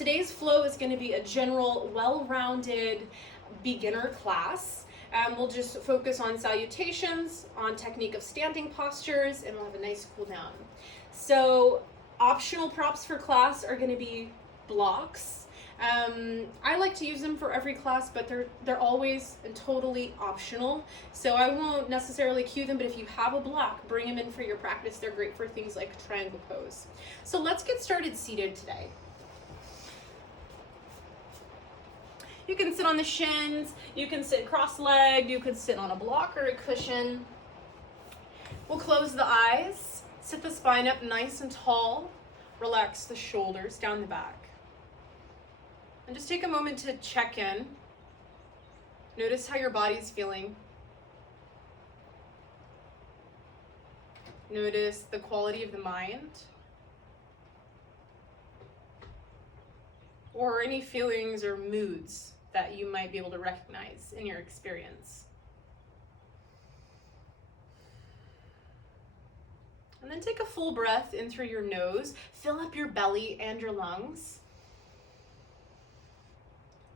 Today's flow is going to be a general, well-rounded beginner class. We'll just focus on salutations, on technique of standing postures, and we'll have a nice cool down. So optional props for class are going to be blocks. I like to use them for every class, but they're always and totally optional. So I won't necessarily cue them, but if you have a block, bring them in for your practice. They're great for things like triangle pose. So let's get started seated today. You can sit on the shins, you can sit cross-legged, you could sit on a block or a cushion. We'll close the eyes, sit the spine up nice and tall, relax the shoulders down the back. And just take a moment to check in. Notice how your body's feeling. Notice the quality of the mind. Or any feelings or moods that you might be able to recognize in your experience. And then take a full breath in through your nose. Fill up your belly and your lungs.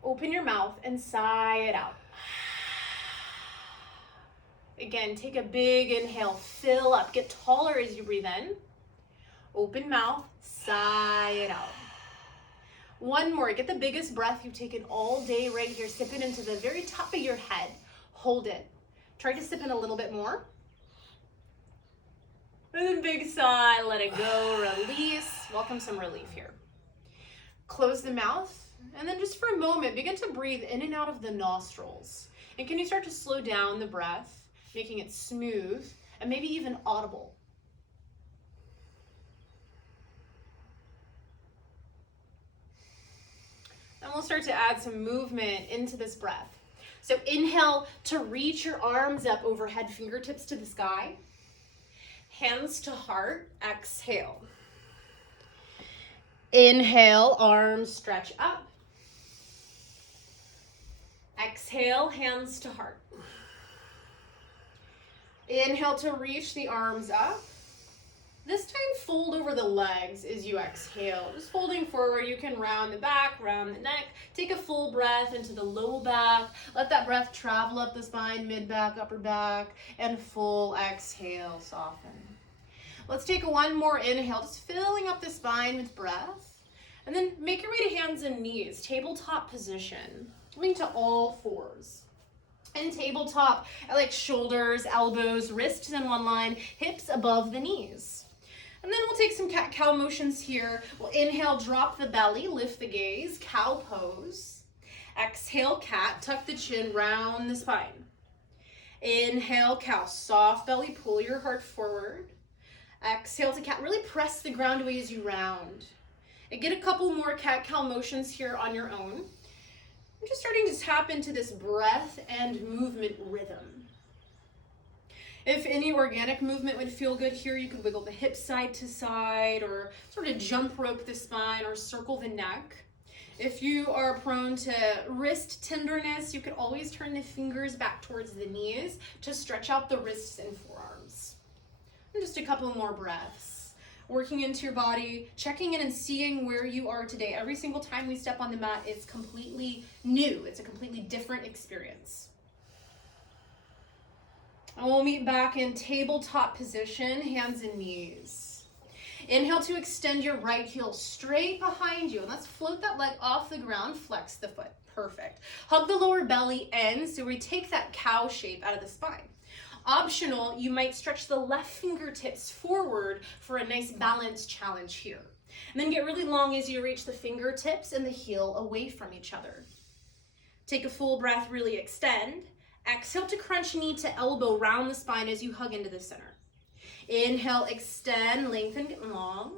Open your mouth and sigh it out. Again, take a big inhale, fill up, get taller as you breathe in. Open mouth, sigh it out. One more, get the biggest breath you've taken all day right here. Sip it into the very top of your head. Hold it. Try to sip in a little bit more. And then big sigh, let it go, release. Welcome some relief here. Close the mouth. And then just for a moment, begin to breathe in and out of the nostrils. And can you start to slow down the breath, making it smooth and maybe even audible? And we'll start to add some movement into this breath. So inhale to reach your arms up overhead, fingertips to the sky. Hands to heart, exhale. Inhale, arms stretch up. Exhale, hands to heart. Inhale to reach the arms up. This time fold over the legs as you exhale. Just folding forward, you can round the back, round the neck. Take a full breath into the low back. Let that breath travel up the spine, mid back, upper back, and full exhale, soften. Let's take one more inhale, just filling up the spine with breath. And then make your way to hands and knees, tabletop position. Coming to all fours. In tabletop, I like shoulders, elbows, wrists in one line, hips above the knees. And then we'll take some cat-cow motions here. We'll inhale, drop the belly, lift the gaze, cow pose. Exhale, cat, tuck the chin, round the spine. Inhale, cow, soft belly, pull your heart forward. Exhale to cat, really press the ground away as you round. And get a couple more cat-cow motions here on your own. I'm just starting to tap into this breath and movement rhythm. If any organic movement would feel good here, you could wiggle the hips side to side or sort of jump rope the spine or circle the neck. If you are prone to wrist tenderness, you could always turn the fingers back towards the knees to stretch out the wrists and forearms. And just a couple more breaths. Working into your body, checking in and seeing where you are today. Every single time we step on the mat, it's completely new. It's a completely different experience. And we'll meet back in tabletop position, hands and knees. Inhale to extend your right heel straight behind you. And let's float that leg off the ground, flex the foot. Perfect. Hug the lower belly in so we take that cow shape out of the spine. Optional, you might stretch the left fingertips forward for a nice balance challenge here. And then get really long as you reach the fingertips and the heel away from each other. Take a full breath, really extend. Exhale to crunch knee to elbow, round the spine as you hug into the center. Inhale, extend, lengthen, get long.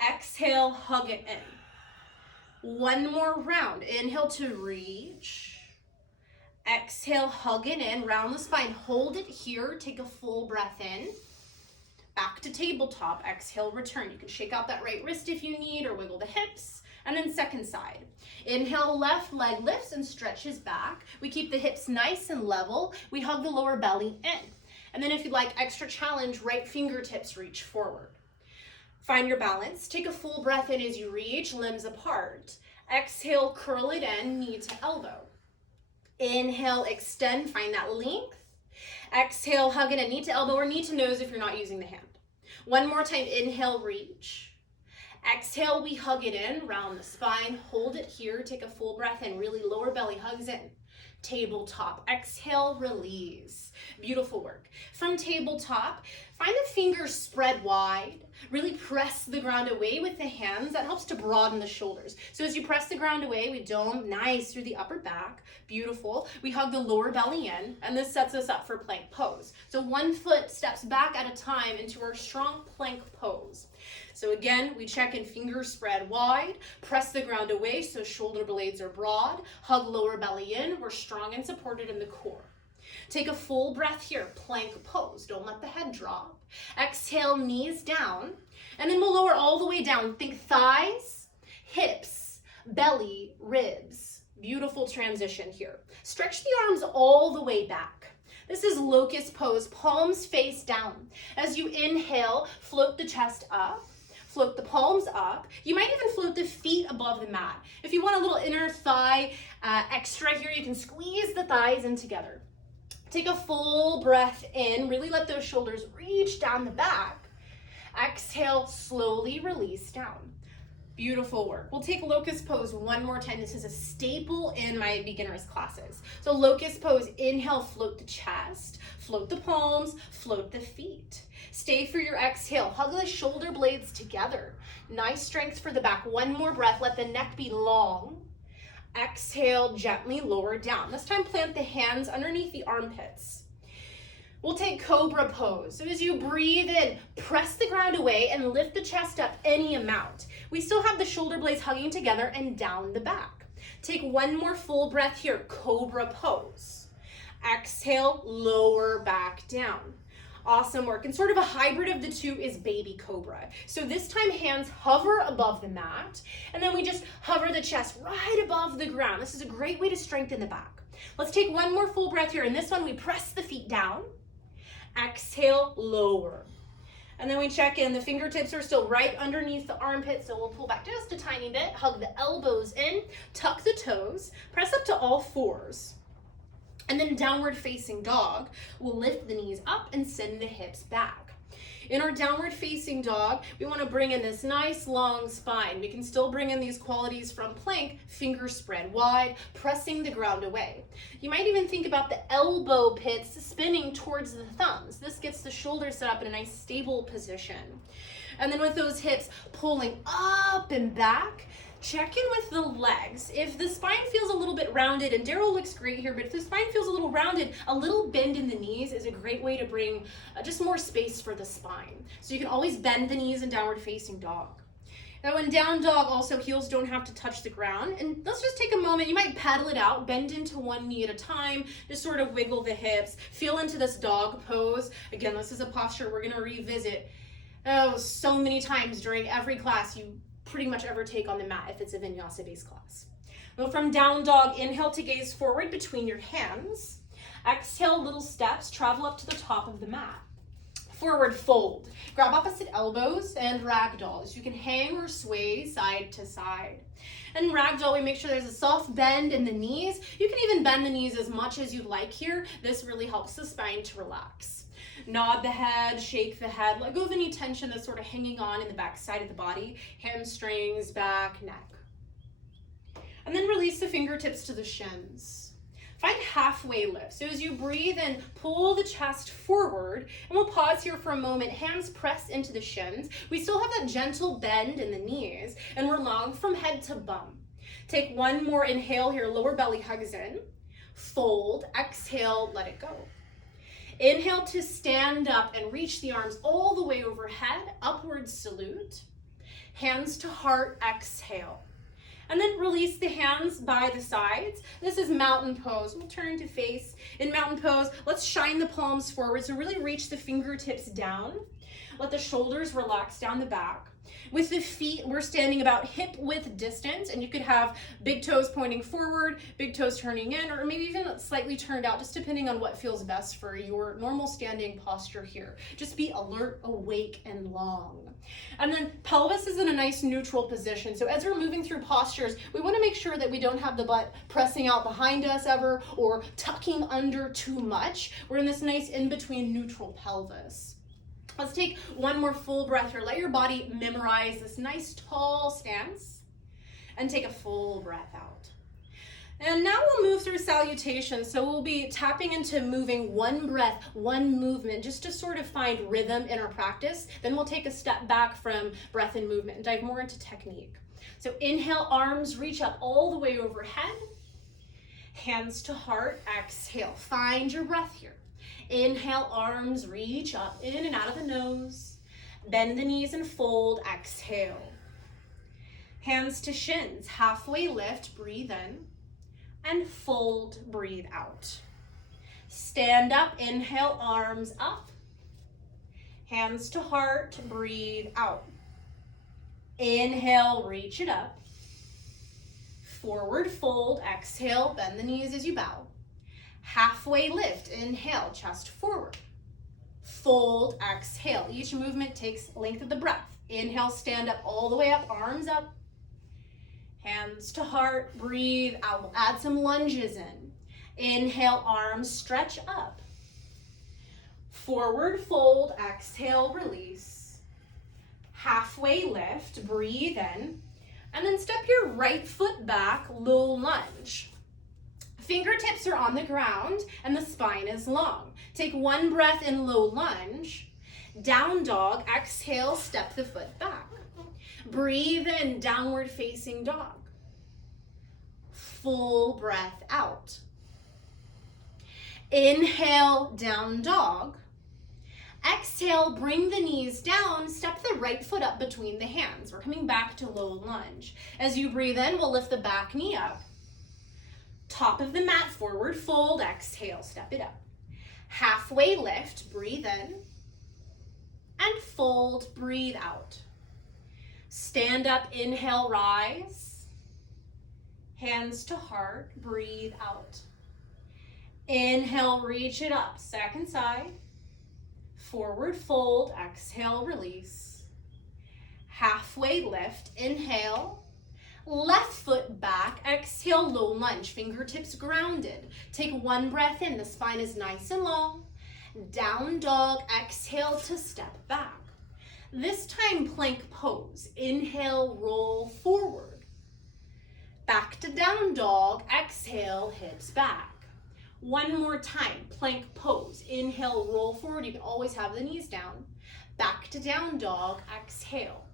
Exhale, hug it in. One more round. Inhale to reach. Exhale, hug it in, round the spine, hold it here, take a full breath in. Back to tabletop, exhale, return. You can shake out that right wrist if you need or wiggle the hips. And then second side. Inhale, left leg lifts and stretches back. We keep the hips nice and level. We hug the lower belly in. And then if you'd like extra challenge, right fingertips reach forward. Find your balance. Take a full breath in as you reach, limbs apart. Exhale, curl it in, knee to elbow. Inhale, extend, find that length. Exhale, hug it in, knee to elbow or knee to nose if you're not using the hand. One more time, inhale, reach. Exhale, we hug it in, round the spine, hold it here, take a full breath in, really lower belly hugs in. Tabletop, exhale, release. Beautiful work. From tabletop, find the fingers spread wide. Really press the ground away with the hands. That helps to broaden the shoulders. So as you press the ground away, we dome nice through the upper back. Beautiful. We hug the lower belly in, and this sets us up for plank pose. So one foot steps back at a time into our strong plank pose. So again, we check in, fingers spread wide, press the ground away so shoulder blades are broad, hug lower belly in, we're strong and supported in the core. Take a full breath here, plank pose, don't let the head drop. Exhale, knees down, and then we'll lower all the way down. Think thighs, hips, belly, ribs. Beautiful transition here. Stretch the arms all the way back. This is locust pose, palms face down. As you inhale, float the chest up. Float the palms up. You might even float the feet above the mat. If you want a little inner thigh extra here, you can squeeze the thighs in together. Take a full breath in. Really let those shoulders reach down the back. Exhale, slowly release down. Beautiful work. We'll take locust pose one more time. This is a staple in my beginners classes. So locust pose, inhale, float the chest, float the palms, float the feet. Stay for your exhale. Hug the shoulder blades together. Nice strength for the back. One more breath. Let the neck be long. Exhale, gently lower down. This time plant the hands underneath the armpits. We'll take cobra pose. So as you breathe in, press the ground away and lift the chest up any amount. We still have the shoulder blades hugging together and down the back. Take one more full breath here, cobra pose. Exhale, lower back down. Awesome work. And sort of a hybrid of the two is baby cobra. So this time hands hover above the mat, and then we just hover the chest right above the ground. This is a great way to strengthen the back. Let's take one more full breath here. In this one, we press the feet down. Exhale, lower. And then we check in. The fingertips are still right underneath the armpit, so we'll pull back just a tiny bit. Hug the elbows in, tuck the toes, press up to all fours. And then downward facing dog, we'll lift the knees up and send the hips back. In our downward facing dog, we want to bring in this nice long spine. We can still bring in these qualities from plank, fingers spread wide, pressing the ground away. You might even think about the elbow pits spinning towards the thumbs. This gets the shoulders set up in a nice stable position. And then with those hips pulling up and back, check in with the legs. If the spine feels a little bit rounded, and Darryl looks great here, but if the spine feels a little rounded, a little bend in the knees is a great way to bring just more space for the spine. So you can always bend the knees in downward facing dog. Now in down dog, also heels don't have to touch the ground. And let's just take a moment. You might paddle it out, bend into one knee at a time, just sort of wiggle the hips, feel into this dog pose. Again, this is a posture we're gonna revisit so many times during every class you pretty much ever take on the mat if it's a vinyasa based class. Well, from down dog, inhale to gaze forward between your hands. Exhale, little steps, travel up to the top of the mat. Forward fold. Grab opposite elbows and ragdoll. So you can hang or sway side to side. And ragdoll, we make sure there's a soft bend in the knees. You can even bend the knees as much as you'd like here. This really helps the spine to relax. Nod the head, shake the head, let go of any tension that's sort of hanging on in the back side of the body, hamstrings, back, neck. And then release the fingertips to the shins. Find halfway lift. So as you breathe in, pull the chest forward, and we'll pause here for a moment. Hands press into the shins. We still have that gentle bend in the knees, and we're long from head to bum. Take one more inhale here, lower belly hugs in. Fold, exhale, let it go. Inhale to stand up and reach the arms all the way overhead, upward salute. Hands to heart, exhale. And then release the hands by the sides. This is mountain pose. We'll turn to face. In mountain pose, let's shine the palms forward. So really reach the fingertips down. Let the shoulders relax down the back. With the feet, we're standing about hip width distance, and you could have big toes pointing forward, big toes turning in, or maybe even slightly turned out, just depending on what feels best for your normal standing posture here. Just be alert, awake, and long. And then pelvis is in a nice neutral position. So as we're moving through postures, we want to make sure that we don't have the butt pressing out behind us ever or tucking under too much. We're in this nice in-between neutral pelvis. Let's take one more full breath here. Let your body memorize this nice tall stance and take a full breath out. And now we'll move through salutations. So we'll be tapping into moving one breath, one movement, just to sort of find rhythm in our practice. Then we'll take a step back from breath and movement and dive more into technique. So inhale, arms reach up all the way overhead. Hands to heart, exhale. Find your breath here. Inhale, arms reach up, in and out of the nose. Bend the knees and fold, exhale. Hands to shins, halfway lift, breathe in. And fold, breathe out. Stand up, inhale, arms up. Hands to heart, breathe out. Inhale, reach it up. Forward fold, exhale, bend the knees as you bow. Halfway lift, inhale, chest forward. Fold, exhale. Each movement takes length of the breath. Inhale, stand up all the way up, arms up. Hands to heart, breathe out. We'll add some lunges in. Inhale, arms stretch up. Forward fold, exhale, release. Halfway lift, breathe in. And then step your right foot back, low lunge. Fingertips are on the ground and the spine is long. Take one breath in low lunge. Down dog, exhale, step the foot back. Breathe in, downward facing dog. Full breath out. Inhale, down dog. Exhale, bring the knees down, step the right foot up between the hands. We're coming back to low lunge. As you breathe in, we'll lift the back knee up. Top of the mat, forward fold, exhale, step it up. Halfway lift, breathe in. And fold, breathe out. Stand up, inhale, rise. Hands to heart, breathe out. Inhale, reach it up, second side. Forward fold, exhale, release. Halfway lift, inhale. Left foot back, exhale, low lunge, fingertips grounded. Take one breath in, the spine is nice and long. Down dog, exhale to step back. This time, plank pose. Inhale, roll forward. Back to down dog, exhale, hips back. One more time, plank pose. Inhale, roll forward. You can always have the knees down. Back to down dog, exhale.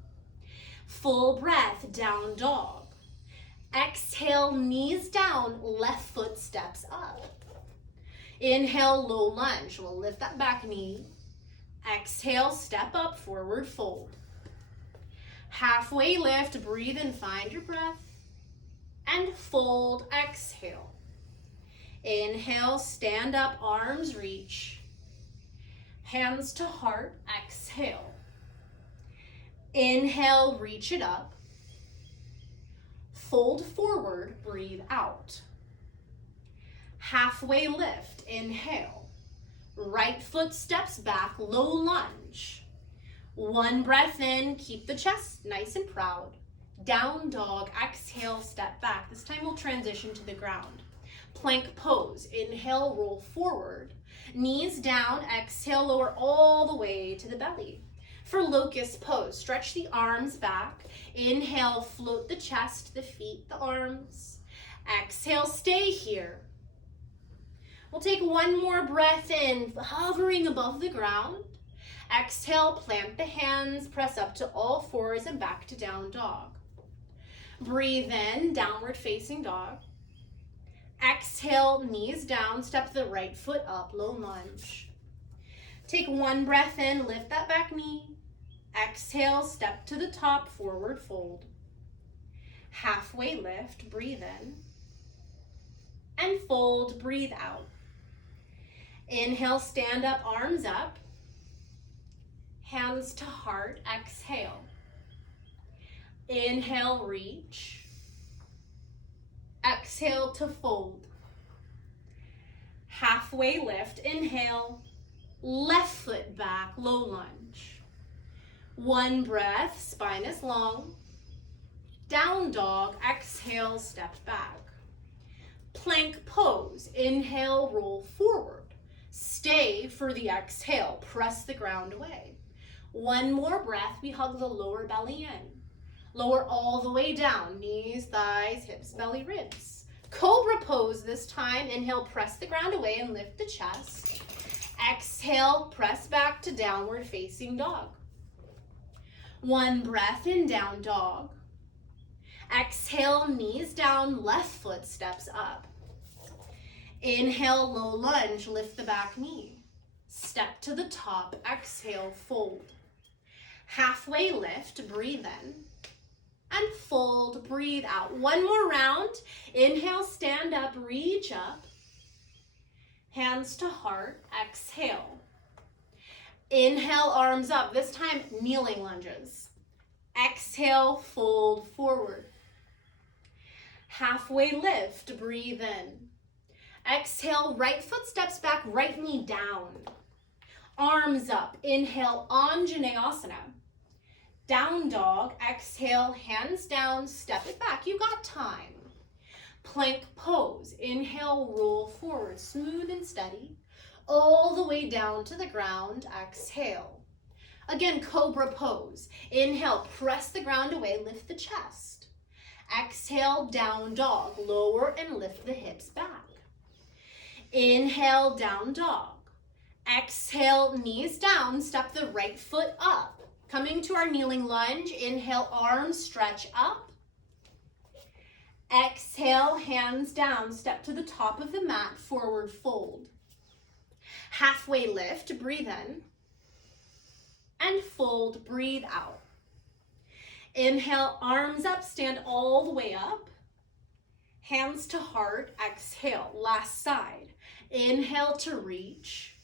Full breath, down dog. Exhale, knees down, left foot steps up. Inhale, low lunge. We'll lift that back knee. Exhale, step up, forward fold. Halfway lift, breathe and find your breath. And fold, exhale. Inhale, stand up, arms reach. Hands to heart, exhale. Inhale, reach it up. Fold forward, breathe out. Halfway lift, inhale. Right foot steps back, low lunge. One breath in, keep the chest nice and proud. Down dog, exhale, step back. This time we'll transition to the ground. Plank pose, inhale, roll forward. Knees down, exhale, lower all the way to the belly. For locust pose, stretch the arms back. Inhale, float the chest, the feet, the arms. Exhale, stay here. We'll take one more breath in, hovering above the ground. Exhale, plant the hands, press up to all fours and back to down dog. Breathe in, downward facing dog. Exhale, knees down, step the right foot up, low lunge. Take one breath in, lift that back knee. Exhale, step to the top, forward fold. Halfway lift, breathe in. And fold, breathe out. Inhale, stand up, arms up. Hands to heart, exhale. Inhale, reach. Exhale to fold. Halfway lift, inhale. Left foot back, low lunge. One breath, spine is long. Down dog, exhale, step back. Plank pose, inhale, roll forward. Stay for the exhale, press the ground away. One more breath, we hug the lower belly in. Lower all the way down, knees, thighs, hips, belly, ribs. Cobra pose this time, inhale, press the ground away and lift the chest. Exhale, press back to downward facing dog. One breath in, down dog. Exhale, knees down, left foot steps up. Inhale, low lunge, lift the back knee. Step to the top, exhale, fold. Halfway lift, breathe in. And fold, breathe out. One more round. Inhale, stand up, reach up. Hands to heart, exhale. Inhale, arms up. This time, kneeling lunges. Exhale, fold forward. Halfway lift, breathe in. Exhale, right foot steps back, right knee down. Arms up, inhale, Anjaneyasana. Down dog, exhale, hands down, step it back, you got time. Plank pose, inhale, roll forward, smooth and steady, all the way down to the ground, exhale. Again, cobra pose, inhale, press the ground away, lift the chest. Exhale, down dog, lower and lift the hips back. Inhale, down dog. Exhale, knees down, step the right foot up. Coming to our kneeling lunge, inhale, arms stretch up. Exhale, hands down, step to the top of the mat, forward fold. Halfway lift, breathe in. And fold, breathe out. Inhale, arms up, stand all the way up. Hands to heart, exhale, last side. Inhale to reach.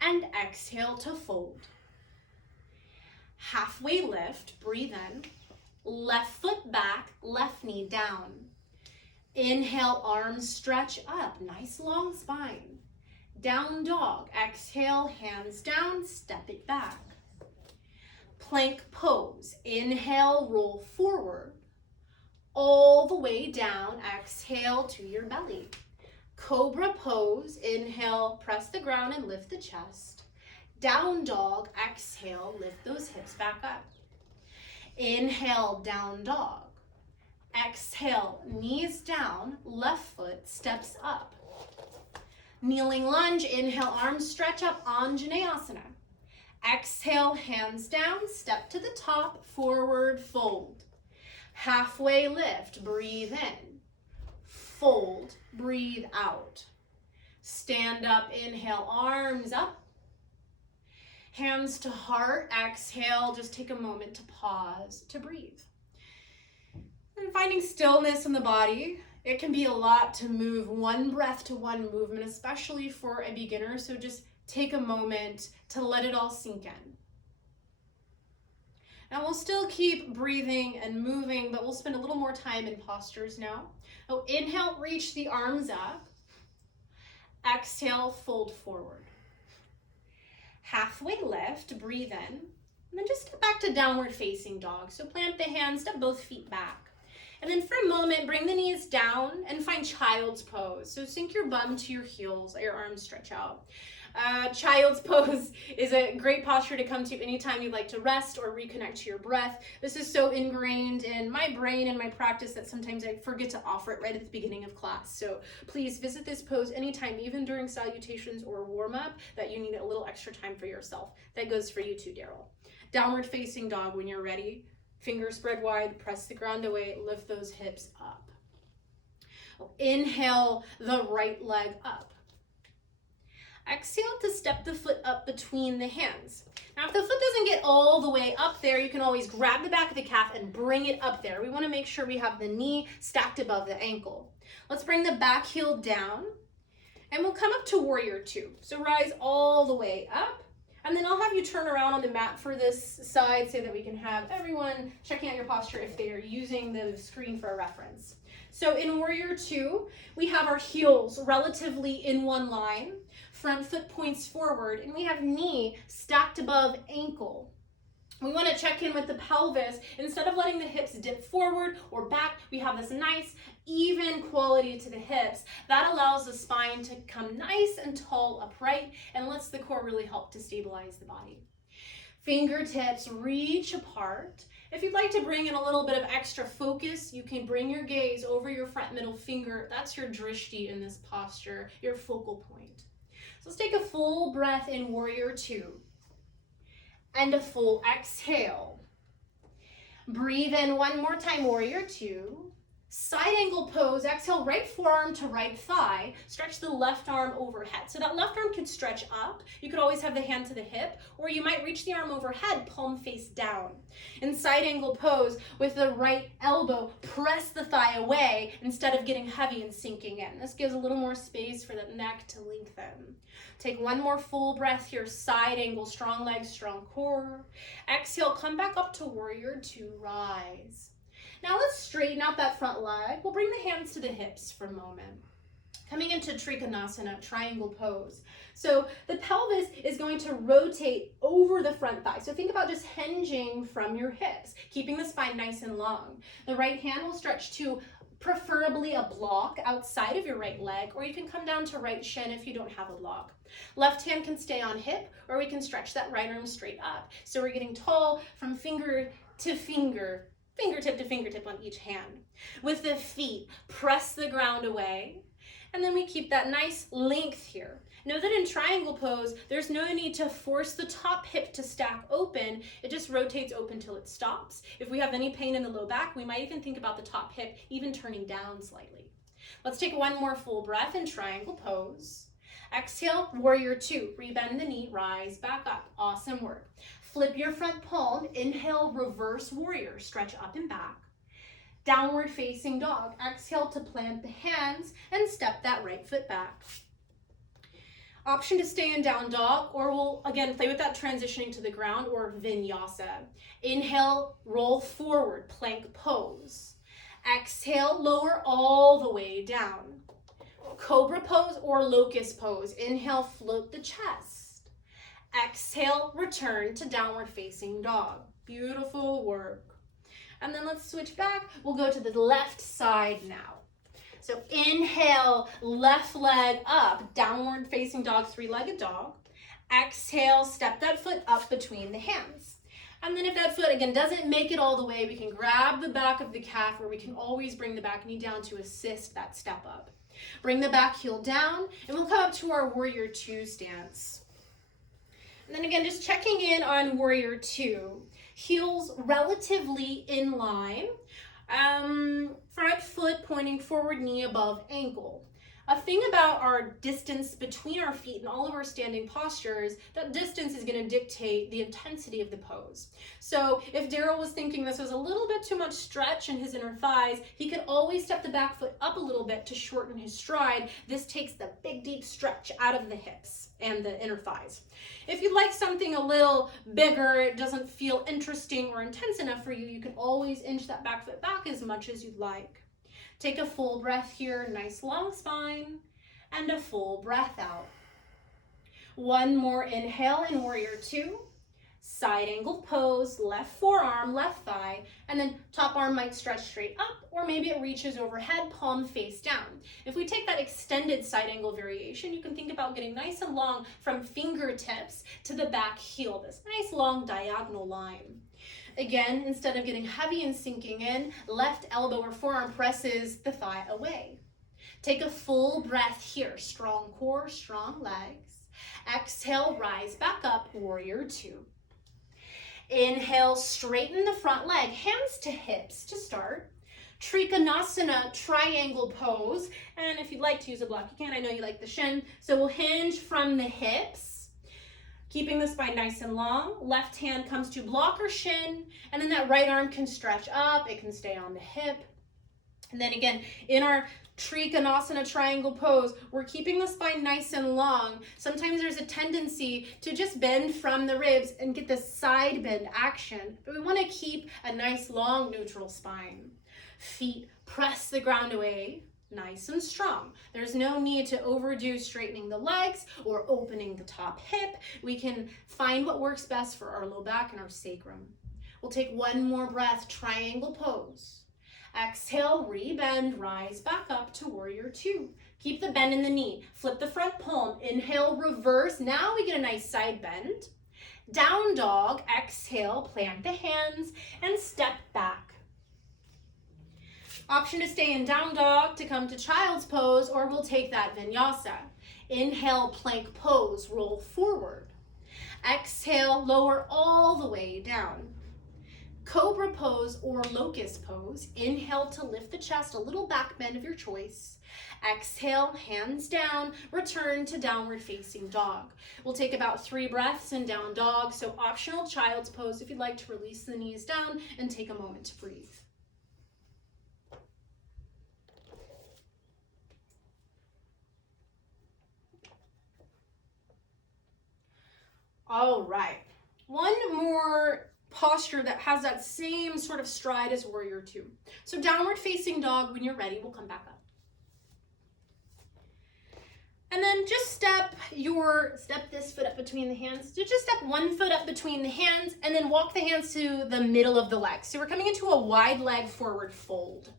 And exhale to fold. Halfway lift, breathe in. Left foot back, left knee down. Inhale, arms stretch up, nice long spine. Down dog, exhale, hands down, step it back. Plank pose, inhale, roll forward. All the way down, exhale to your belly. Cobra pose, inhale, press the ground and lift the chest. Down dog, exhale, lift those hips back up. Inhale, down dog. Exhale, knees down, left foot steps up. Kneeling lunge, inhale, arms stretch up, Anjaneyasana. Exhale, hands down, step to the top, forward fold. Halfway lift, breathe in. Fold, breathe out. Stand up, inhale, arms up. Hands to heart, exhale, just take a moment to pause, to breathe. And finding stillness in the body, it can be a lot to move one breath to one movement, especially for a beginner, so just take a moment to let it all sink in. Now we'll still keep breathing and moving, but we'll spend a little more time in postures now. So inhale, reach the arms up. Exhale, fold forward. Halfway lift, breathe in, and then just step back to downward facing dog. So plant the hands, step both feet back. And then for a moment, bring the knees down and find child's pose. So sink your bum to your heels, your arms stretch out. Child's pose is a great posture to come to anytime you'd like to rest or reconnect to your breath. This is so ingrained in my brain and my practice that sometimes I forget to offer it right at the beginning of class. So please visit this pose anytime, even during salutations or warm-up, that you need a little extra time for yourself. That goes for you too, Darryl. Downward facing dog when you're ready. Fingers spread wide, press the ground away, lift those hips up. Inhale the right leg up. Exhale to step the foot up between the hands. Now if the foot doesn't get all the way up there, you can always grab the back of the calf and bring it up there. We want to make sure we have the knee stacked above the ankle. Let's bring the back heel down and we'll come up to warrior two. So rise all the way up. And then I'll have you turn around on the mat for this side so that we can have everyone checking out your posture if they are using the screen for a reference. So in Warrior 2, we have our heels relatively in one line, front foot points forward, and we have knee stacked above ankle. We want to check in with the pelvis. Instead of letting the hips dip forward or back, we have this nice, even quality to the hips. That allows the spine to come nice and tall upright and lets the core really help to stabilize the body. Fingertips reach apart. If you'd like to bring in a little bit of extra focus, you can bring your gaze over your front middle finger. That's your drishti in this posture, your focal point. So let's take a full breath in Warrior 2. And a full exhale. Breathe in one more time, Warrior 2. Side angle pose, exhale, right forearm to right thigh. Stretch the left arm overhead. So that left arm could stretch up. You could always have the hand to the hip, or you might reach the arm overhead, palm face down. In side angle pose, with the right elbow, press the thigh away instead of getting heavy and sinking in. This gives a little more space for the neck to lengthen. Take one more full breath here, side angle, strong legs, strong core. Exhale, come back up to Warrior 2, rise. Now let's straighten out that front leg. We'll bring the hands to the hips for a moment. Coming into Trikonasana, triangle pose. So the pelvis is going to rotate over the front thigh. So think about just hinging from your hips, keeping the spine nice and long. The right hand will stretch to preferably a block outside of your right leg, or you can come down to right shin if you don't have a block. Left hand can stay on hip, or we can stretch that right arm straight up. So we're getting tall from finger to finger, fingertip to fingertip on each hand. With the feet, press the ground away, and then we keep that nice length here. Know that in triangle pose, there's no need to force the top hip to stack open. It just rotates open till it stops. If we have any pain in the low back, we might even think about the top hip even turning down slightly. Let's take one more full breath in triangle pose. Exhale, Warrior 2. Rebend the knee, rise back up. Awesome work. Flip your front palm. Inhale, reverse warrior. Stretch up and back. Downward facing dog. Exhale to plant the hands and step that right foot back. Option to stay in down dog, or we'll again play with that transitioning to the ground, or vinyasa. Inhale, roll forward, plank pose. Exhale, lower all the way down. Cobra pose or locust pose. Inhale, float the chest. Exhale, return to downward facing dog. Beautiful work. And then let's switch back. We'll go to the left side now. So inhale, left leg up, downward facing dog, three-legged dog. Exhale, step that foot up between the hands. And then if that foot, again, doesn't make it all the way, we can grab the back of the calf, or we can always bring the back knee down to assist that step up. Bring the back heel down, and we'll come up to our Warrior 2 stance. And then again, just checking in on Warrior 2. Heels relatively in line. Front foot pointing forward, knee above ankle. A thing about our distance between our feet and all of our standing postures, that distance is going to dictate the intensity of the pose. So if Darryl was thinking this was a little bit too much stretch in his inner thighs, he could always step the back foot up a little bit to shorten his stride. This takes the big deep stretch out of the hips and the inner thighs. If you'd like something a little bigger, it doesn't feel interesting or intense enough for you, you can always inch that back foot back as much as you'd like. Take a full breath here, nice long spine, and a full breath out. One more inhale in Warrior 2. Side angle pose, left forearm, left thigh, and then top arm might stretch straight up, or maybe it reaches overhead, palm face down. If we take that extended side angle variation, you can think about getting nice and long from fingertips to the back heel, this nice long diagonal line. Again, instead of getting heavy and sinking in, left elbow or forearm presses the thigh away. Take a full breath here. Strong core, strong legs. Exhale, rise back up, Warrior 2. Inhale, straighten the front leg, hands to hips to start. Trikonasana, triangle pose. And if you'd like to use a block, you can. I know you like the shin. So we'll hinge from the hips. Keeping the spine nice and long. Left hand comes to block or shin, and then that right arm can stretch up. It can stay on the hip. And then again, in our Trikonasana triangle pose, we're keeping the spine nice and long. Sometimes there's a tendency to just bend from the ribs and get this side bend action, but we want to keep a nice long neutral spine. Feet press the ground away, nice and strong. There's no need to overdo straightening the legs or opening the top hip. We can find what works best for our low back and our sacrum. We'll take one more breath, triangle pose. Exhale, rebend, rise back up to warrior two. Keep the bend in the knee. Flip the front palm. Inhale, reverse. Now we get a nice side bend. Down dog. Exhale, plant the hands and step back. Option to stay in down dog, to come to child's pose, or we'll take that vinyasa. Inhale, plank pose, roll forward. Exhale, lower all the way down. Cobra pose or locust pose. Inhale to lift the chest, a little back bend of your choice. Exhale, hands down, return to downward facing dog. We'll take about 3 breaths in down dog, so optional child's pose if you'd like to release the knees down and take a moment to breathe. All right, one more posture that has that same sort of stride as warrior two. So downward facing dog, when you're ready, we'll come back up. And then just step this foot up between the hands. So just step one foot up between the hands and then walk the hands to the middle of the leg. So we're coming into a wide leg forward fold.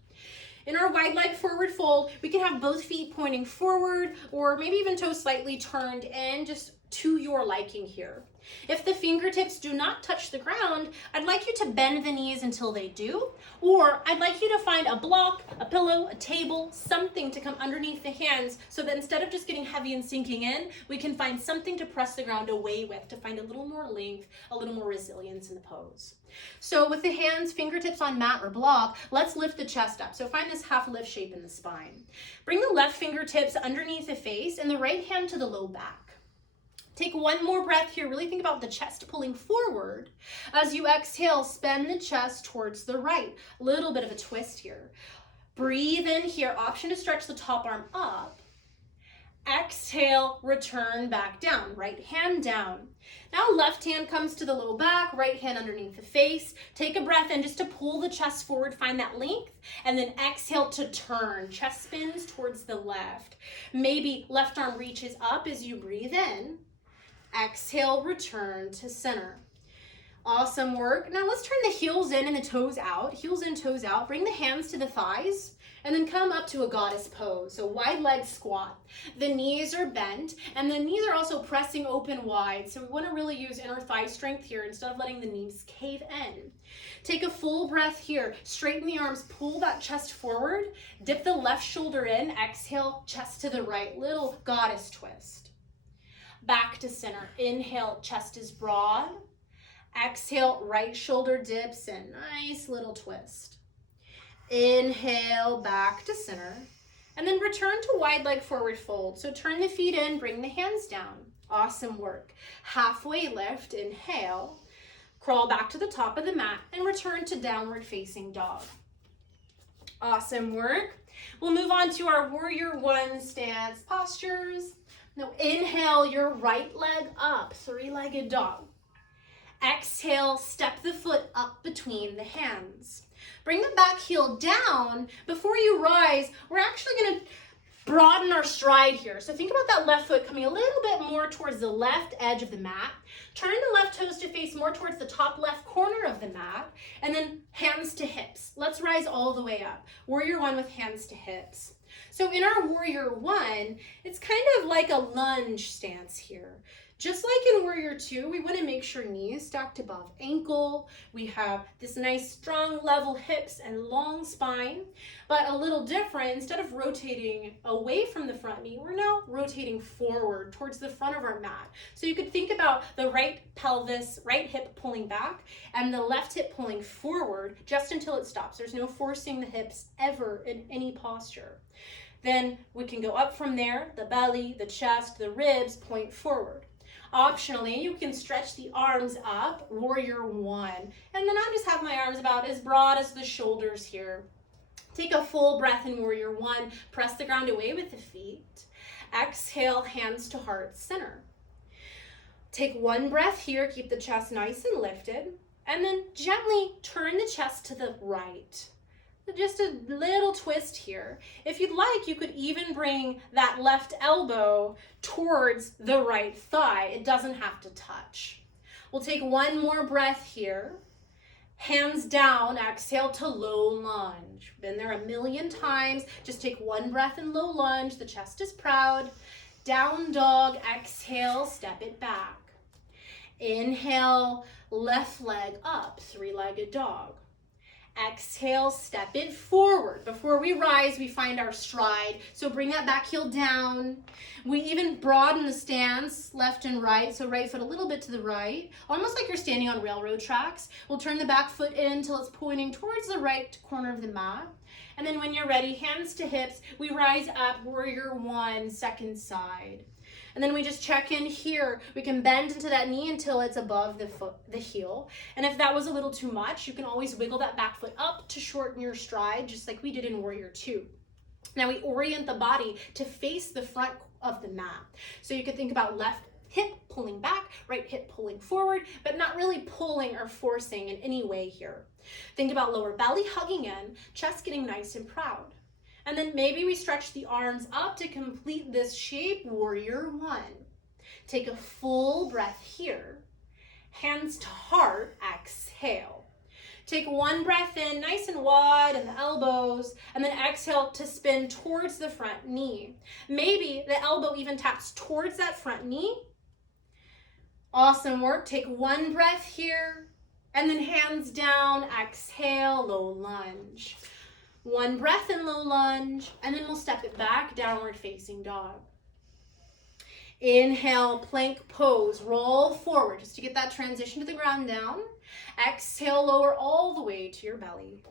In our wide leg forward fold, we can have both feet pointing forward or maybe even toes slightly turned in, just to your liking here. If the fingertips do not touch the ground, I'd like you to bend the knees until they do, or I'd like you to find a block, a pillow, a table, something to come underneath the hands so that instead of just getting heavy and sinking in, we can find something to press the ground away with to find a little more length, a little more resilience in the pose. So with the hands, fingertips on mat or block, let's lift the chest up. So find this half lift shape in the spine. Bring the left fingertips underneath the face and the right hand to the low back. Take one more breath here. Really think about the chest pulling forward. As you exhale, spin the chest towards the right. A little bit of a twist here. Breathe in here. Option to stretch the top arm up. Exhale, return back down. Right hand down. Now left hand comes to the low back, right hand underneath the face. Take a breath in just to pull the chest forward, find that length, and then exhale to turn. Chest spins towards the left. Maybe left arm reaches up as you breathe in. Exhale, return to center. Awesome work. Now let's turn the heels in and the toes out. Heels in, toes out. Bring the hands to the thighs and then come up to a goddess pose. So wide leg squat. The knees are bent and the knees are also pressing open wide. So we want to really use inner thigh strength here instead of letting the knees cave in. Take a full breath here. Straighten the arms, pull that chest forward. Dip the left shoulder in. Exhale, chest to the right. Little goddess twist. Back to center. Inhale, chest is broad. Exhale, right shoulder dips in. Nice little twist. Inhale, back to center. And then return to wide leg forward fold. So turn the feet in, bring the hands down. Awesome work. Halfway lift, inhale. Crawl back to the top of the mat and return to downward facing dog. Awesome work. We'll move on to our warrior one stance postures. Now inhale your right leg up, three-legged dog. Exhale, step the foot up between the hands. Bring the back heel down. Before you rise, we're actually going to broaden our stride here. So think about that left foot coming a little bit more towards the left edge of the mat. Turn the left toes to face more towards the top left corner of the mat, and then hands to hips. Let's rise all the way up. Warrior one with hands to hips. So in our warrior one, it's kind of like a lunge stance here. Just like in warrior two, we want to make sure knees stacked above ankle. We have this nice strong level hips and long spine, but a little different. Instead of rotating away from the front knee, we're now rotating forward towards the front of our mat. So you could think about the right pelvis, right hip pulling back and the left hip pulling forward just until it stops. There's no forcing the hips ever in any posture. Then we can go up from there, the belly, the chest, the ribs point forward. Optionally, you can stretch the arms up, warrior one. And then I just have my arms about as broad as the shoulders here. Take a full breath in warrior one. Press the ground away with the feet. Exhale, hands to heart center. Take one breath here. Keep the chest nice and lifted. And then gently turn the chest to the right. Just a little twist here. If you'd like, you could even bring that left elbow towards the right thigh. It doesn't have to touch. We'll take one more breath here. Hands down, exhale to low lunge. Been there a million times. Just take one breath in low lunge. The chest is proud. Down dog, exhale, step it back. Inhale, left leg up, three-legged dog. Exhale, step it forward. Before we rise, we find our stride. So bring that back heel down. We even broaden the stance, left and right. So right foot a little bit to the right, almost like you're standing on railroad tracks. We'll turn the back foot in until it's pointing towards the right corner of the mat. And then when you're ready, hands to hips, we rise up, warrior one, second side. And then we just check in here. We can bend into that knee until it's above the heel. And if that was a little too much, you can always wiggle that back foot up to shorten your stride, just like we did in warrior two. Now we orient the body to face the front of the mat. So you could think about left hip pulling back, right hip pulling forward, but not really pulling or forcing in any way here. Think about lower belly hugging in, chest getting nice and proud. And then maybe we stretch the arms up to complete this shape, warrior one. Take a full breath here. Hands to heart, exhale. Take one breath in, nice and wide in the elbows, and then exhale to spin towards the front knee. Maybe the elbow even taps towards that front knee. Awesome work. Take one breath here, and then hands down, exhale, low lunge. One breath in low lunge, and then we'll step it back, downward facing dog. Inhale, plank pose, roll forward just to get that transition to the ground down. Exhale, lower all the way to your belly.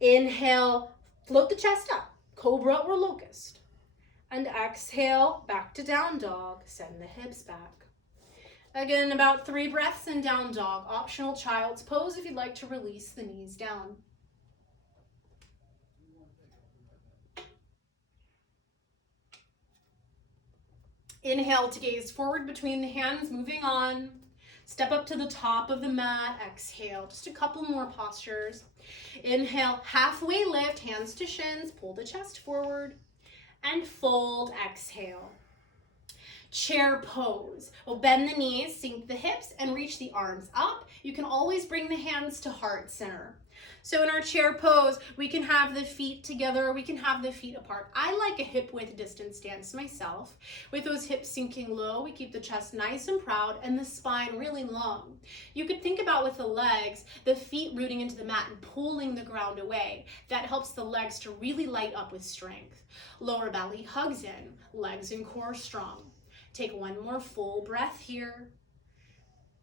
Inhale, float the chest up, cobra or locust. And exhale, back to down dog, send the hips back. Again, about 3 breaths in down dog, optional child's pose if you'd like to release the knees down. Inhale to gaze forward between the hands, moving on. Step up to the top of the mat, exhale. Just a couple more postures. Inhale, halfway lift, hands to shins, pull the chest forward, and fold, exhale. Chair pose. We'll bend the knees, sink the hips, and reach the arms up. You can always bring the hands to heart center. So in our chair pose, we can have the feet together, we can have the feet apart. I like a hip width distance stance myself. With those hips sinking low, we keep the chest nice and proud and the spine really long. You could think about with the legs, the feet rooting into the mat and pulling the ground away. That helps the legs to really light up with strength. Lower belly hugs in, legs and core strong. Take one more full breath here.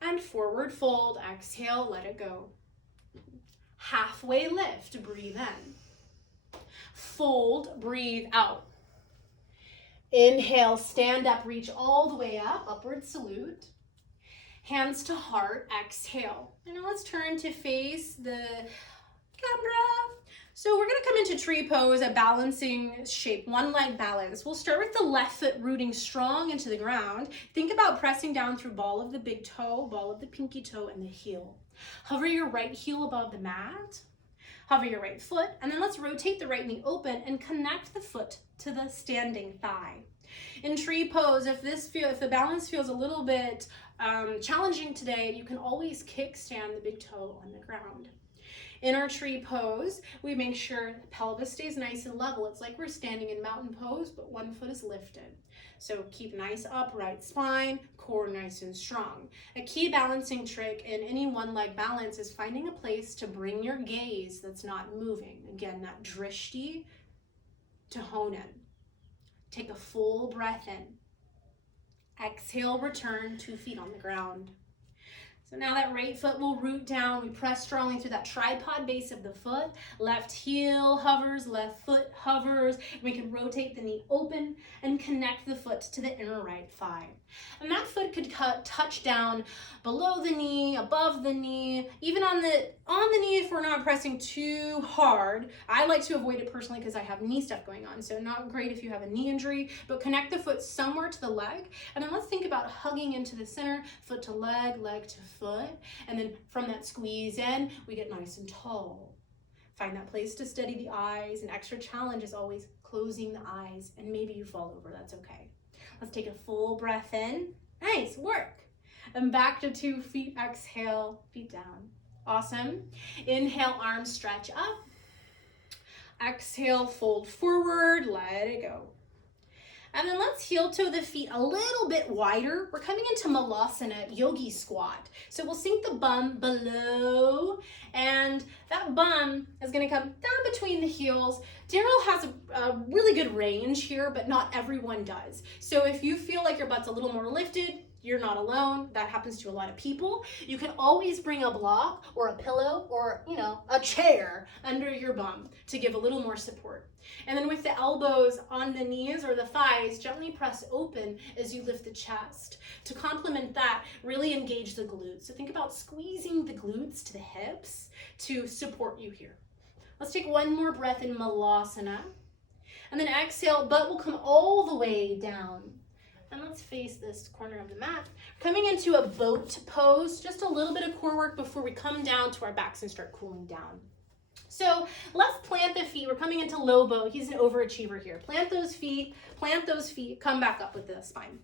And forward fold, exhale, let it go. Halfway lift, breathe in. Fold, breathe out. Inhale, stand up, reach all the way up, upward salute. Hands to heart, exhale. And now let's turn to face the camera. So we're gonna come into tree pose, a balancing shape, one leg balance. We'll start with the left foot rooting strong into the ground. Think about pressing down through ball of the big toe, ball of the pinky toe, and the heel. Hover your right heel above the mat. Hover your right foot, and then let's rotate the right knee open and connect the foot to the standing thigh. In tree pose, if the balance feels a little bit challenging today, you can always kickstand the big toe on the ground. In our tree pose, we make sure the pelvis stays nice and level. It's like we're standing in mountain pose, but one foot is lifted. So keep nice upright spine, core nice and strong. A key balancing trick in any one leg balance is finding a place to bring your gaze that's not moving. Again, that drishti to hone in. Take a full breath in. Exhale, return, 2 feet on the ground. So now that right foot will root down. We press strongly through that tripod base of the foot. Left heel hovers, left foot hovers. We can rotate the knee open and connect the foot to the inner right thigh. And that foot could touch down below the knee, above the knee, even on the knee if we're not pressing too hard. I like to avoid it personally because I have knee stuff going on, so not great if you have a knee injury, but connect the foot somewhere to the leg. And then let's think about hugging into the center, foot to leg, leg to foot. And then from that squeeze in, we get nice and tall. Find that place to steady the eyes. An extra challenge is always closing the eyes, and maybe you fall over, that's okay. Let's take a full breath in. Nice work. And back to 2 feet. Exhale, feet down. Awesome. Inhale, arms stretch up. Exhale, fold forward, let it go. And then let's heel toe the feet a little bit wider. We're coming into Malasana, yogi squat. So we'll sink the bum below, and that bum is gonna come down between the heels. Darryl has a really good range here, but not everyone does. So if you feel like your butt's a little more lifted, you're not alone. That happens to a lot of people. You can always bring a block or a pillow or, a chair under your bum to give a little more support. And then with the elbows on the knees or the thighs, gently press open as you lift the chest. To complement that, really engage the glutes. So think about squeezing the glutes to the hips to support you here. Let's take one more breath in Malasana. And then exhale, butt will come all the way down. And let's face this corner of the mat. Coming into a boat pose, just a little bit of core work before we come down to our backs and start cooling down. So let's plant the feet. We're coming into low boat. He's an overachiever here. Plant those feet, come back up with the spine.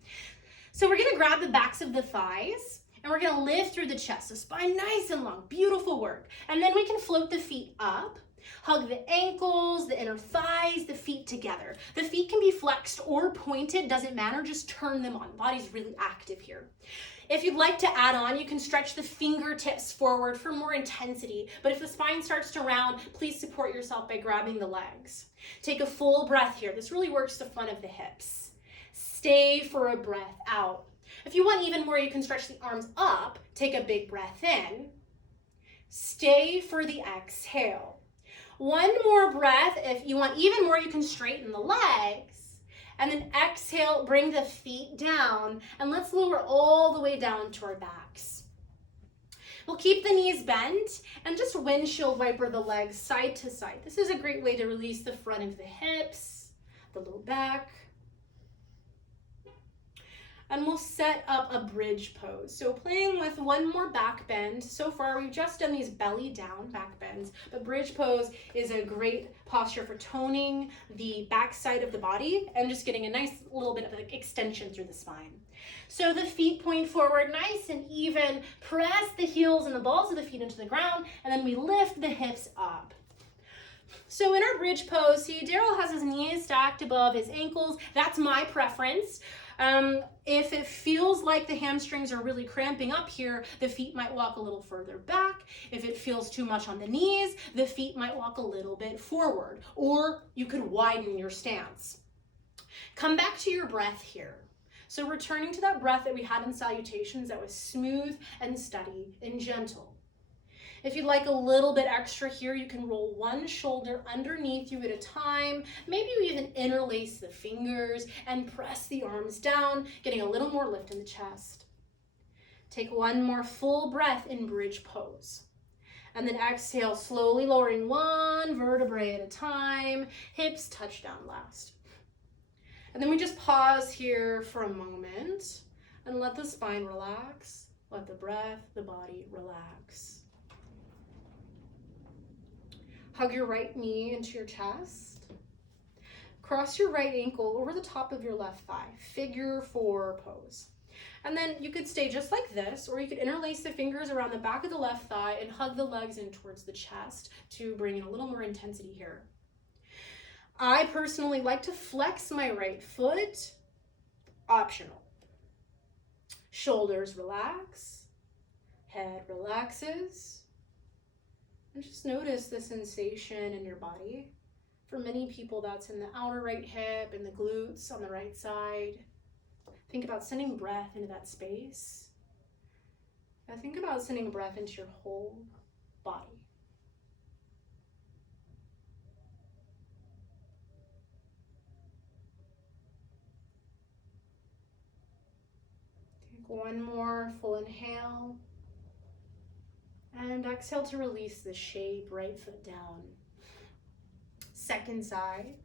So we're gonna grab the backs of the thighs and we're gonna lift through the chest. The spine nice and long, beautiful work. And then we can float the feet up. Hug the ankles, the inner thighs, the feet together. The feet can be flexed or pointed, doesn't matter, just turn them on. The body's really active here. If you'd like to add on, you can stretch the fingertips forward for more intensity, but if the spine starts to round, please support yourself by grabbing the legs. Take a full breath here. This really works the front of the hips. Stay for a breath out. If you want even more, you can stretch the arms up. Take a big breath in. Stay for the exhale. One more breath. If you want even more, you can straighten the legs. And then exhale, bring the feet down. And let's lower all the way down to our backs. We'll keep the knees bent and just windshield wiper the legs side to side. This is a great way to release the front of the hips, the low back. And we'll set up a bridge pose. So playing with one more back bend. So far, we've just done these belly down back bends, but bridge pose is a great posture for toning the back side of the body and just getting a nice little bit of an extension through the spine. So the feet point forward nice and even. Press the heels and the balls of the feet into the ground, and then we lift the hips up. So in our bridge pose, see, Darryl has his knees stacked above his ankles. That's my preference. If it feels like the hamstrings are really cramping up here, the feet might walk a little further back. If it feels too much on the knees, the feet might walk a little bit forward, or you could widen your stance. Come back to your breath here. So returning to that breath that we had in salutations that was smooth and steady and gentle. If you'd like a little bit extra here, you can roll one shoulder underneath you at a time. Maybe you even interlace the fingers and press the arms down, getting a little more lift in the chest. Take one more full breath in bridge pose. And then exhale, slowly lowering one vertebrae at a time. Hips touch down last. And then we just pause here for a moment and let the spine relax. Let the breath, the body relax. Hug your right knee into your chest. Cross your right ankle over the top of your left thigh. Figure 4 pose. And then you could stay just like this, or you could interlace the fingers around the back of the left thigh and hug the legs in towards the chest to bring in a little more intensity here. I personally like to flex my right foot. Optional. Shoulders relax. Head relaxes. And just notice the sensation in your body. For many people, that's in the outer right hip and the glutes on the right side. Think about sending breath into that space. Now think about sending a breath into your whole body. Take one more full inhale. And exhale to release the shape, right foot down. Second side.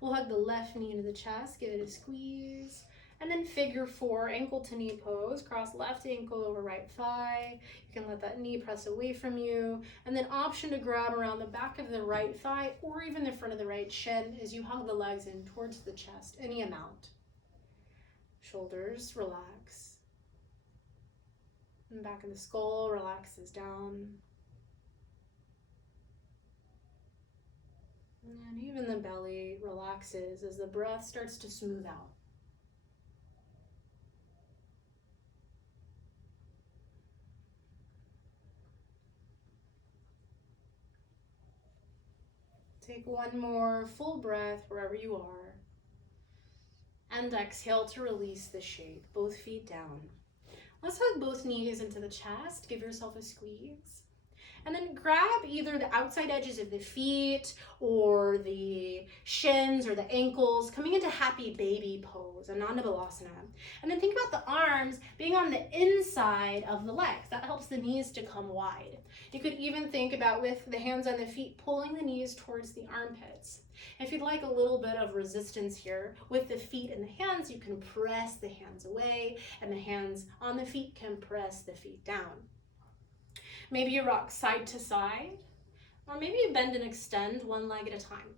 We'll hug the left knee into the chest, give it a squeeze. And then figure four, ankle to knee pose. Cross left ankle over right thigh. You can let that knee press away from you. And then option to grab around the back of the right thigh or even the front of the right shin as you hug the legs in towards the chest, any amount. Shoulders relax. And back of the skull relaxes down. And even the belly relaxes as the breath starts to smooth out. Take one more full breath wherever you are. And exhale to release the shape, both feet down. Let's hug both knees into the chest. Give yourself a squeeze. And then grab either the outside edges of the feet or the shins or the ankles, coming into happy baby pose, Ananda Balasana. And then think about the arms being on the inside of the legs. That helps the knees to come wide. You could even think about, with the hands on the feet, pulling the knees towards the armpits. If you'd like a little bit of resistance here, with the feet and the hands, you can press the hands away, and the hands on the feet can press the feet down. Maybe you rock side to side, or maybe you bend and extend one leg at a time.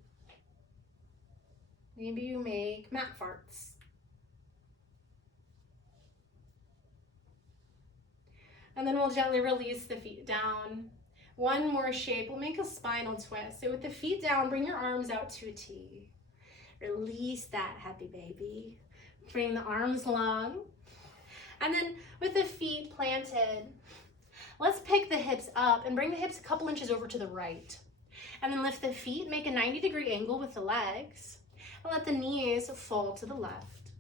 Maybe you make mat farts. And then we'll gently release the feet down. One more shape, we'll make a spinal twist. So with the feet down, bring your arms out to a T. Release that, happy baby. Bring the arms long. And then with the feet planted, let's pick the hips up and bring the hips a couple inches over to the right. And then lift the feet, make a 90-degree angle with the legs, and let the knees fall to the left.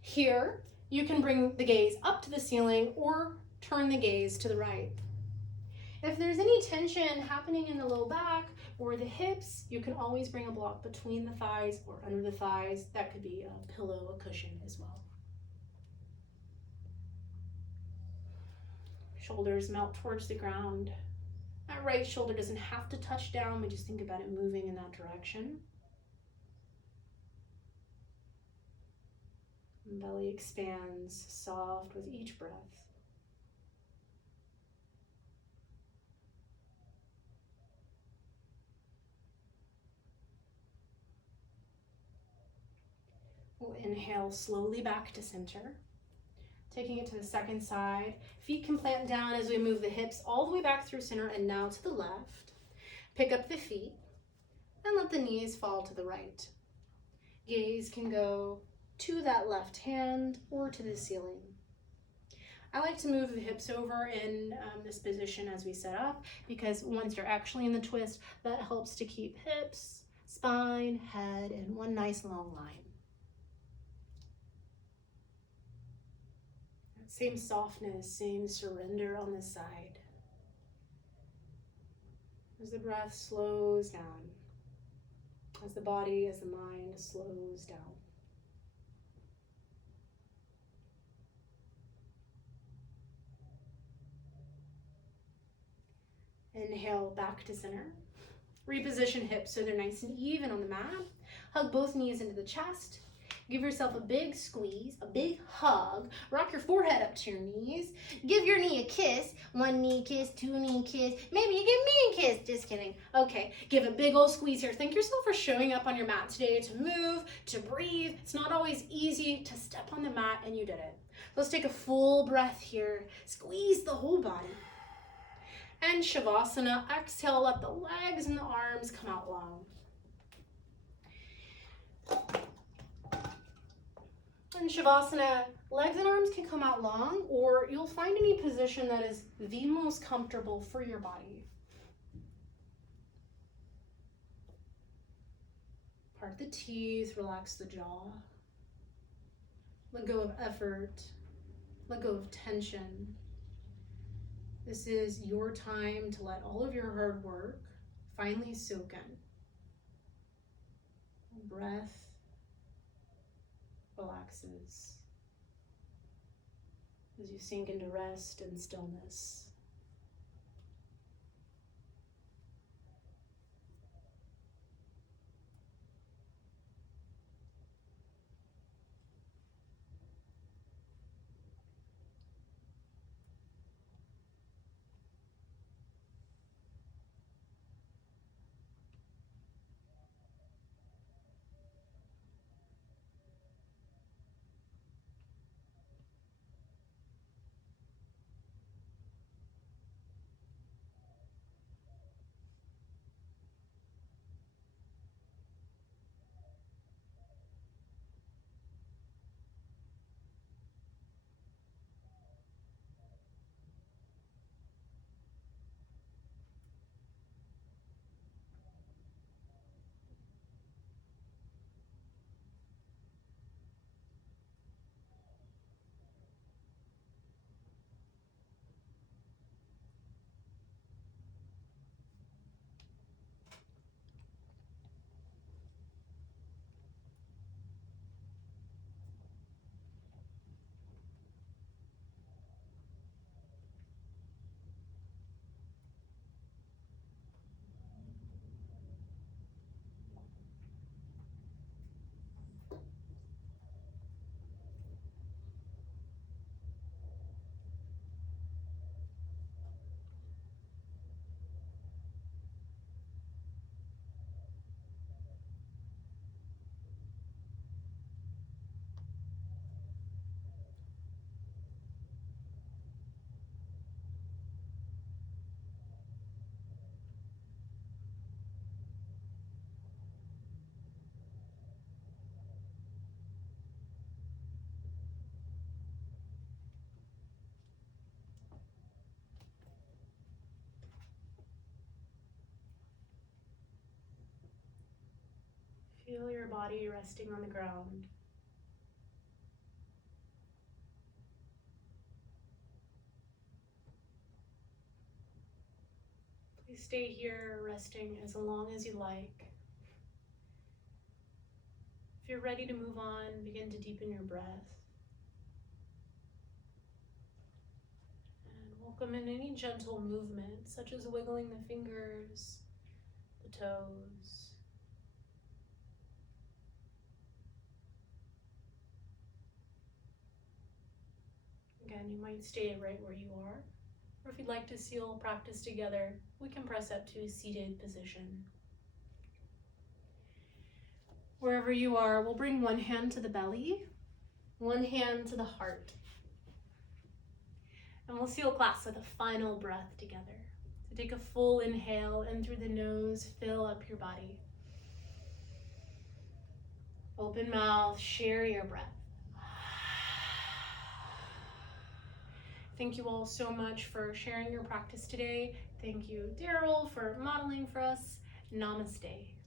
Here, you can bring the gaze up to the ceiling or turn the gaze to the right. If there's any tension happening in the low back or the hips, you can always bring a block between the thighs or under the thighs. That could be a pillow, a cushion as well. Shoulders melt towards the ground. That right shoulder doesn't have to touch down. We just think about it moving in that direction. And belly expands, soft with each breath. We'll inhale slowly back to center. Taking it to the second side. Feet can plant down as we move the hips all the way back through center and now to the left. Pick up the feet and let the knees fall to the right. Gaze can go to that left hand or to the ceiling. I like to move the hips over in this position as we set up, because once you're actually in the twist, that helps to keep hips, spine, head in one nice long line. Same softness, same surrender on this side. As the breath slows down, as the body, as the mind slows down. Inhale back to center. Reposition hips so they're nice and even on the mat. Hug both knees into the chest. Give yourself a big squeeze, a big hug. Rock your forehead up to your knees. Give your knee a kiss. One knee kiss, two knee kiss. Maybe you give me a kiss. Just kidding. Okay, give a big old squeeze here. Thank yourself for showing up on your mat today to move, to breathe. It's not always easy to step on the mat, and you did it. Let's take a full breath here. Squeeze the whole body. And Shavasana. Exhale, let the legs and the arms come out long. In Shavasana, legs and arms can come out long, or you'll find any position that is the most comfortable for your body. Part the teeth, relax the jaw. Let go of effort, let go of tension. This is your time to let all of your hard work finally soak in. Breath relaxes as you sink into rest and stillness. Feel your body resting on the ground. Please stay here resting as long as you like. If you're ready to move on, begin to deepen your breath. And welcome in any gentle movement, such as wiggling the fingers, the toes. Again, you might stay right where you are, or if you'd like to seal practice together, we can press up to a seated position. Wherever you are, we'll bring one hand to the belly, one hand to the heart. And we'll seal class with a final breath together. So take a full inhale in through the nose, fill up your body. Open mouth, share your breath. Thank you all so much for sharing your practice today. Thank you, Darryl, for modeling for us. Namaste.